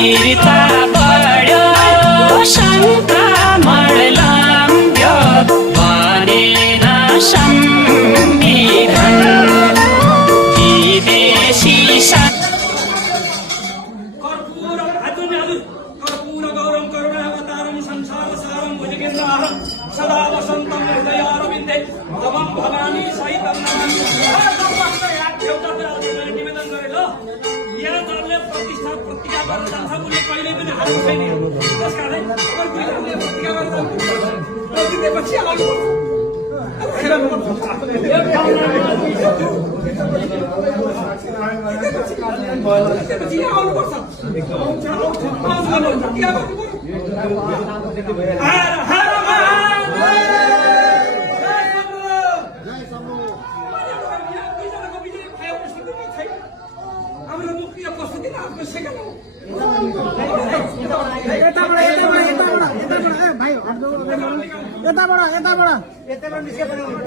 वीरता बढ्यो सङ्क्रमण बनेन संविधान विदेशी सदा वसन्तं हृदयारविन्दे तमं भवानी सहितं निवेदन गरेर यहाँ दलले प्रतिष्ठा प्रतिज्ञा गरेर जान्छ उसले कहिले पनि हाल्नु छैन त्यस कारण प्रतिज्ञा गरेर जितेपछि आउनु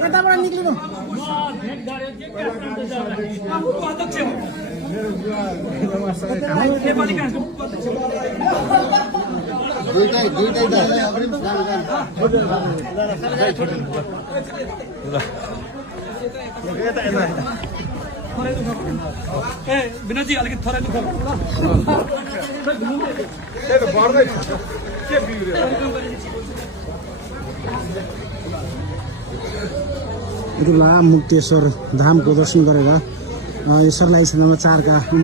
यताबाट निक्लिनु विनोदजी अलिकति थोरै दुःख मुक्तेश्वर धामको दर्शन गरेर यो सर्लाही क्षेत्रमा 4 का